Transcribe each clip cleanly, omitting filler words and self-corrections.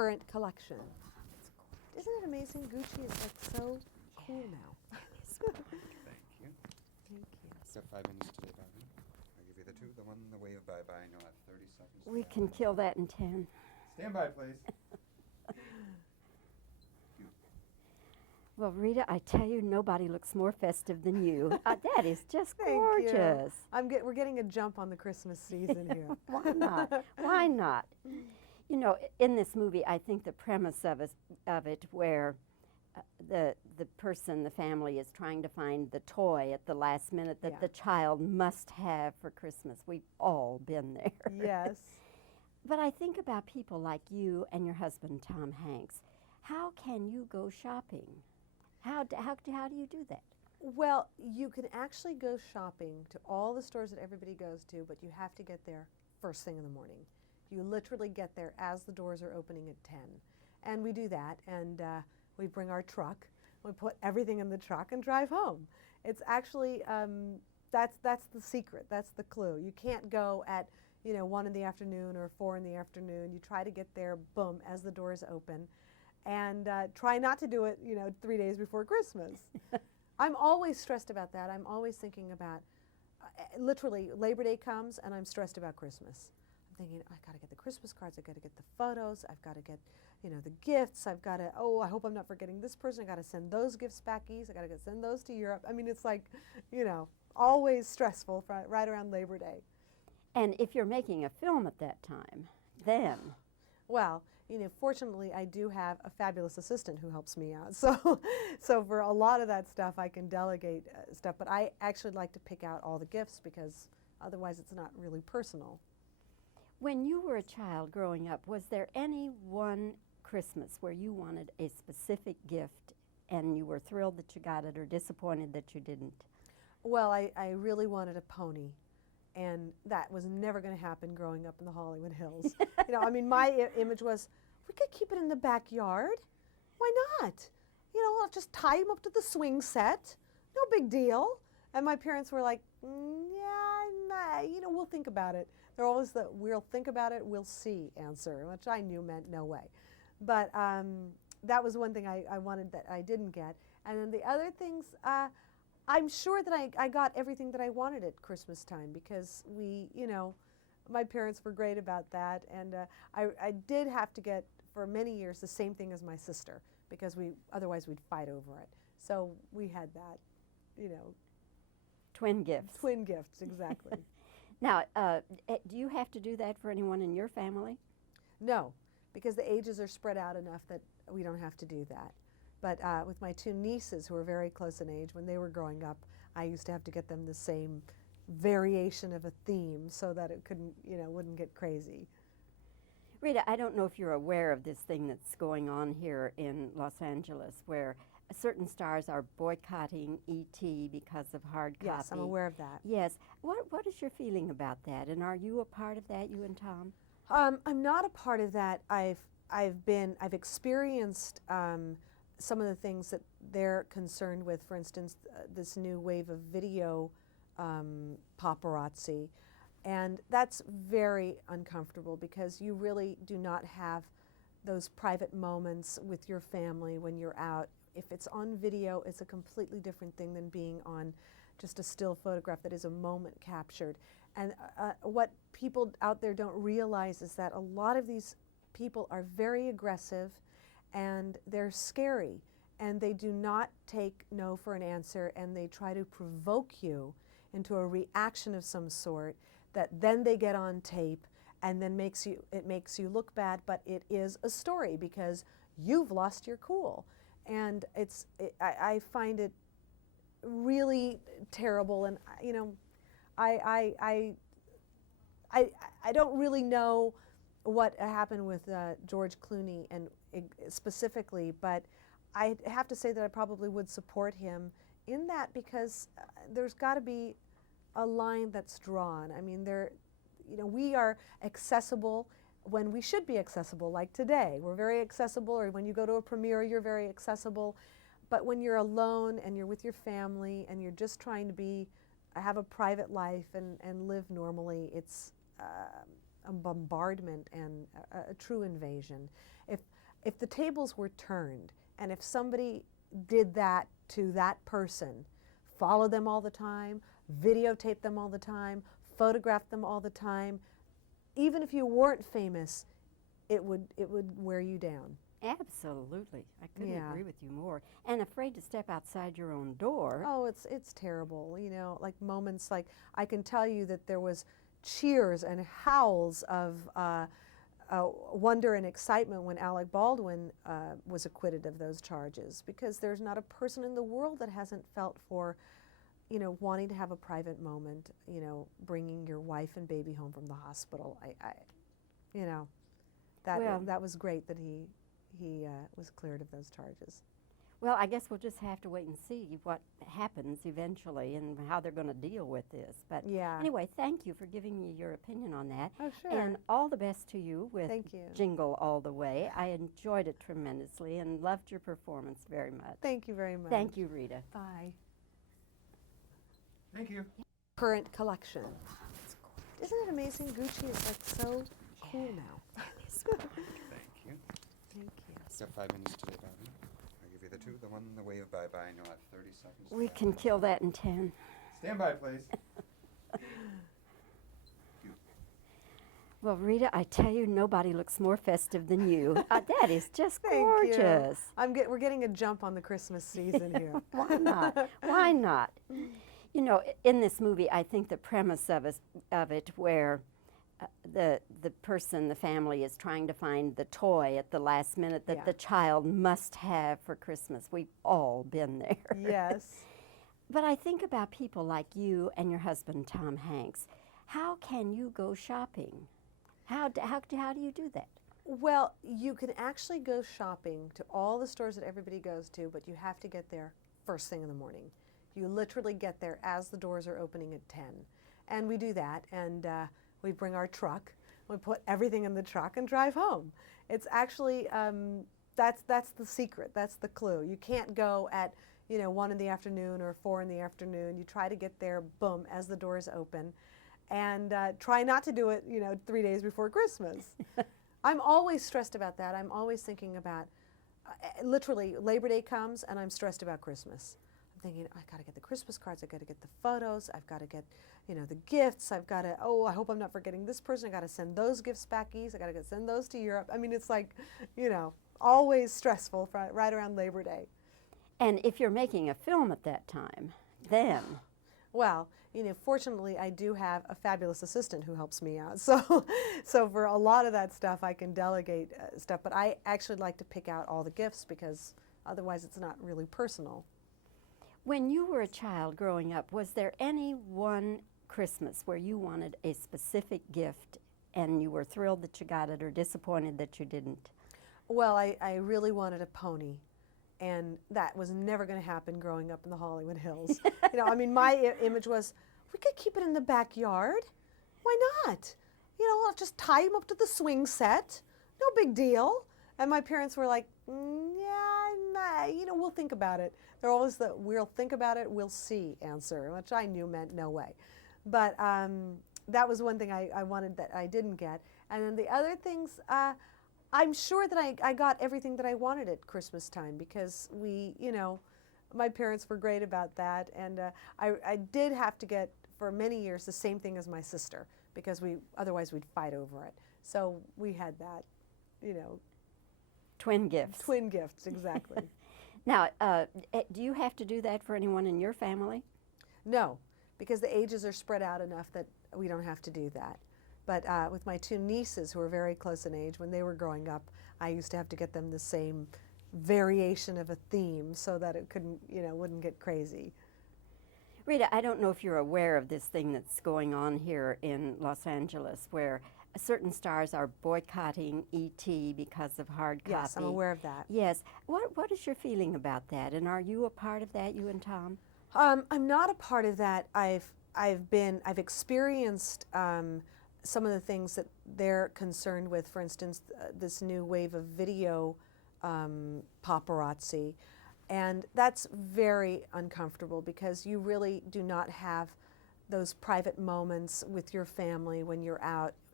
current collection. Isn't it amazing? Gucci is like so cool now. Thank you. Thank you. Got 5 minutes today, Bobbie. I'll give you the two. The one, the wave bye-bye. I know I have 30 seconds. We can kill that in 10. Stand by, please. Well, Rita, I tell you, nobody looks more festive than you. That is just Thank gorgeous. you. We're getting a jump on the Christmas season here. Why not? Why not? You know, in this movie, I think the premise of it where the person, the family, is trying to find the toy at the last minute that the child must have for Christmas. We've all been there. Yes. But I think about people like you and your husband, Tom Hanks. How can you go shopping? How do you do that? Well, you can actually go shopping to all the stores that everybody goes to, but you have to get there first thing in the morning. You literally get there as the doors are opening at 10. And we do that, and we bring our truck, we put everything in the truck and drive home. It's actually, that's the secret, that's the clue. You can't go at 1 in the afternoon or 4 in the afternoon. You try to get there, boom, as the doors open. And try not to do it, 3 days before Christmas. I'm always stressed about that. I'm always thinking about, literally, Labor Day comes and I'm stressed about Christmas. I'm thinking, I got to get the Christmas cards, I got to get the photos, I've got to get, the gifts, I've got to, I hope I'm not forgetting this person, I got to send those gifts back east, I got to send those to Europe. I mean, it's like, always stressful right around Labor Day. And if you're making a film at that time, then... Well, fortunately, I do have a fabulous assistant who helps me out. So for a lot of that stuff, I can delegate stuff. But I actually like to pick out all the gifts because otherwise it's not really personal. When you were a child growing up, was there any one Christmas where you wanted a specific gift and you were thrilled that you got it or disappointed that you didn't? Well, I really wanted a pony. And that was never going to happen growing up in the Hollywood Hills. My image was, we could keep it in the backyard. Why not? I'll just tie him up to the swing set. No big deal. And my parents were like, we'll think about it. They're always the we'll think about it, we'll see answer, which I knew meant no way. But that was one thing I wanted that I didn't get. And then the other things, I'm sure that I got everything that I wanted at Christmas time because my parents were great about that. And I did have to get, for many years, the same thing as my sister because otherwise we'd fight over it. So we had that, Twin gifts. Twin gifts, exactly. Now, do you have to do that for anyone in your family? No, because the ages are spread out enough that we don't have to do that. But with my two nieces, who were very close in age, when they were growing up, I used to have to get them the same variation of a theme so that it wouldn't get crazy. Rita, I don't know if you're aware of this thing that's going on here in Los Angeles, where certain stars are boycotting E.T. because of hard copy. Yes, I'm aware of that. Yes. What is your feeling about that? And are you a part of that, you and Tom? I'm not a part of that. I've experienced some of the things that they're concerned with, for instance, this new wave of video paparazzi. And that's very uncomfortable because you really do not have those private moments with your family when you're out. If it's on video, it's a completely different thing than being on just a still photograph that is a moment captured. And what people out there don't realize is that a lot of these people are very aggressive and they're scary, and they do not take no for an answer, and they try to provoke you into a reaction of some sort that then they get on tape and then it makes you look bad, but it is a story because you've lost your cool. And I find it really terrible, and I don't really know what happened with George Clooney and specifically, but I have to say that I probably would support him in that because there's got to be a line that's drawn. I mean, we are accessible when we should be accessible, like today. We're very accessible, or when you go to a premiere, you're very accessible. But when you're alone and you're with your family and you're just trying to have a private life and live normally, a bombardment and a true invasion. If the tables were turned, and if somebody did that to that person, follow them all the time, videotape them all the time, photograph them all the time, even if you weren't famous, it would wear you down. Absolutely. I couldn't Yeah. agree with you more. And afraid to step outside your own door. Oh, it's terrible. You know, like moments like I can tell you that there was cheers and howls of wonder and excitement when Alec Baldwin was acquitted of those charges, because there's not a person in the world that hasn't felt for, you know, wanting to have a private moment, you know, bringing your wife and baby home from the hospital. You know, that was great that he was cleared of those charges. Well, I guess we'll just have to wait and see what happens eventually and how they're going to deal with this. But Yeah. anyway, thank you for giving me your opinion on that. Oh, sure. And all the best to you with Thank you. Jingle All the Way. I enjoyed it tremendously and loved your performance very much. Thank you very much. Thank you, Rita. Bye. Thank you. Current collection. Isn't it amazing? Gucci is like so cool now. Thank you. Thank you. Got 5 minutes today, Bobbie. I'll give you the two, the one, the wave bye-bye, and you'll have 30 seconds. We can kill that in 10. Stand by, please. Well, Rita, I tell you, nobody looks more festive than you. That is just Thank gorgeous. you. We're getting a jump on the Christmas season here. Why not? Why not? You know, in this movie, I think the premise of it where the person, the family, is trying to find the toy at the last minute that Yeah. the child must have for Christmas. We've all been there. Yes. But I think about people like you and your husband, Tom Hanks. How can you go shopping? How do you do that? Well, you can actually go shopping to all the stores that everybody goes to, but you have to get there first thing in the morning. You literally get there as the doors are opening at 10. And we do that, and we bring our truck, we put everything in the truck and drive home. It's actually, that's the secret, that's the clue. You can't go at 1 in the afternoon or 4 in the afternoon. You try to get there, boom, as the doors open. And try not to do it, 3 days before Christmas. I'm always stressed about that. I'm always thinking about, literally, Labor Day comes and I'm stressed about Christmas. I'm thinking, I gotta get the Christmas cards, I gotta get the photos, I've gotta get, the gifts, I've gotta, I hope I'm not forgetting this person, I gotta send those gifts back east, I gotta send those to Europe. I mean, it's like, always stressful right around Labor Day. And if you're making a film at that time, then... Well, fortunately, I do have a fabulous assistant who helps me out. So for a lot of that stuff, I can delegate stuff. But I actually like to pick out all the gifts because otherwise it's not really personal. When you were a child growing up, was there any one Christmas where you wanted a specific gift and you were thrilled that you got it or disappointed that you didn't? Well, I really wanted a pony. And that was never going to happen growing up in the Hollywood Hills. My image was, we could keep it in the backyard. Why not? I'll just tie him up to the swing set. No big deal. And my parents were like, we'll think about it. They're always the we'll think about it, we'll see answer, which I knew meant no way. But that was one thing I wanted that I didn't get. And then the other things, I'm sure that I got everything that I wanted at Christmas time because my parents were great about that. And I did have to get, for many years, the same thing as my sister because otherwise we'd fight over it. So we had that, Twin gifts. Twin gifts, exactly. Now, do you have to do that for anyone in your family? No, because the ages are spread out enough that we don't have to do that. But with my two nieces, who are very close in age, when they were growing up, I used to have to get them the same variation of a theme so that it wouldn't get crazy. Rita, I don't know if you're aware of this thing that's going on here in Los Angeles where certain stars are boycotting E.T. because of hard copy. Yes, I'm aware of that. Yes. What is your feeling about that? And are you a part of that, you and Tom? I'm not a part of that. I've experienced some of the things that they're concerned with, for instance, this new wave of video paparazzi. And that's very uncomfortable because you really do not have those private moments with your family when you're out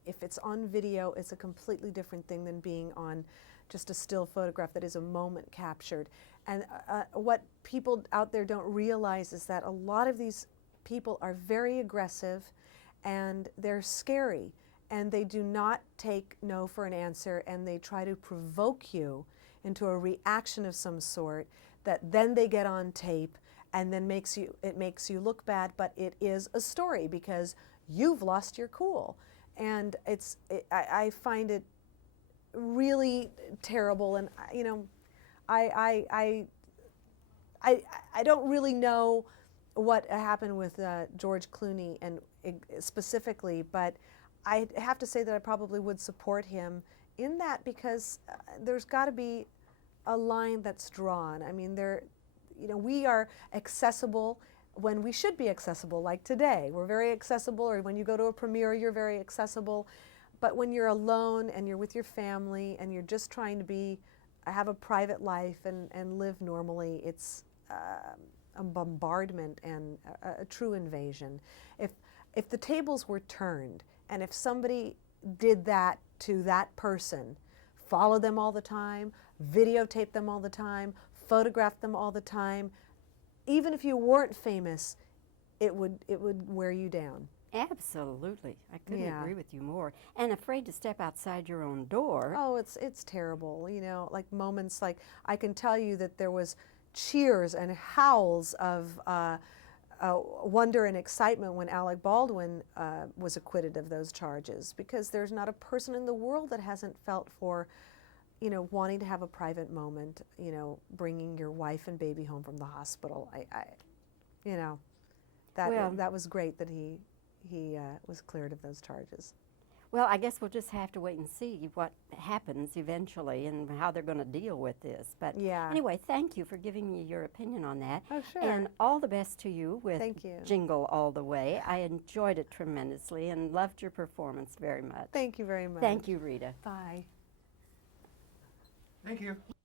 if it's on video, it's a completely different thing than being on just a still photograph that is a moment captured. And what people out there don't realize is that a lot of these people are very aggressive and they're scary, and they do not take no for an answer, and they try to provoke you into a reaction of some sort that then they get on tape and then it makes you look bad, but it is a story because you've lost your cool. And I find it really terrible, and you know, I don't really know what happened with George Clooney and specifically, but I have to say that I probably would support him in that, because there's got to be a line that's drawn. I mean, you know, we are accessible when we should be accessible, like today. We're very accessible, or when you go to a premiere, you're very accessible. But when you're alone and you're with your family and you're just trying to have a private life and live normally, it's a bombardment and a true invasion. If the tables were turned, and if somebody did that to that person, follow them all the time, videotape them all the time, photograph them all the time, even if you weren't famous, it would wear you down. Absolutely. I couldn't Yeah. agree with you more. And afraid to step outside your own door. Oh, it's terrible. You know, like moments like, I can tell you that there was cheers and howls of wonder and excitement when Alec Baldwin was acquitted of those charges, because there's not a person in the world that hasn't felt for, you know, wanting to have a private moment, you know, bringing your wife and baby home from the hospital. You know, that was great that he was cleared of those charges. Well, I guess we'll just have to wait and see what happens eventually and how they're going to deal with this. But Yeah. anyway, thank you for giving me your opinion on that. Oh, sure. And all the best to you with Thank you. Jingle All the Way. I enjoyed it tremendously and loved your performance very much. Thank you very much. Thank you, Rita. Bye. Thank you.